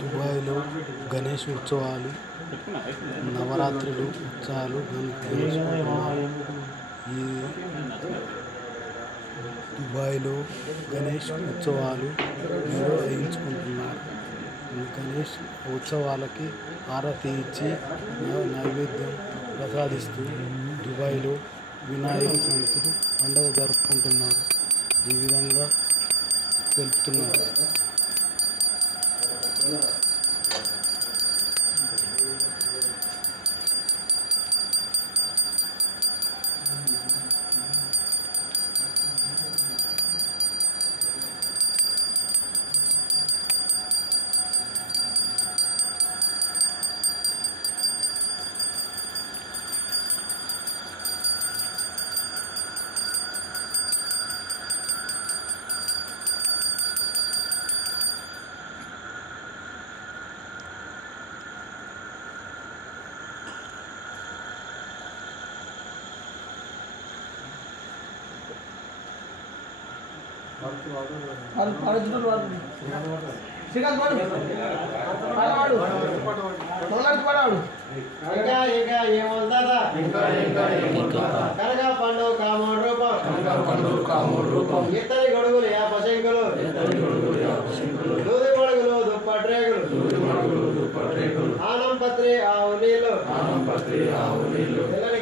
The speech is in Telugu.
దుబాయ్లో గణేష్ ఉత్సవాలు నవరాత్రులు ఉత్సవాలు జరుపుకుంటున్నారు ఈ దుబాయ్లో గణేష్ ఉత్సవాలు నిర్వహించుకుంటున్నారు గణేష్ ఉత్సవాలకి హారతి ఇచ్చి నైవేద్యం ప్రసాదిస్తూ దుబాయ్లో వినాయక చవితి పండుగ జరుపుకుంటున్నారు. ఈ విధంగా తెలుపుతున్నారు Amen. శ్రీకాంత్ వాడు పాడవాడు. తోలాడి పాడాడు ఇంకా ఇంకా ఏమవుతుందా కనక పండుగ కామూడు రూపం. ఇత్తడి గొడుగులు యా పశంకులు దూది మడుగులు దుప్పట్రేగులు ఆనం పత్రి ఆవు నీళ్ళు. తెల్లని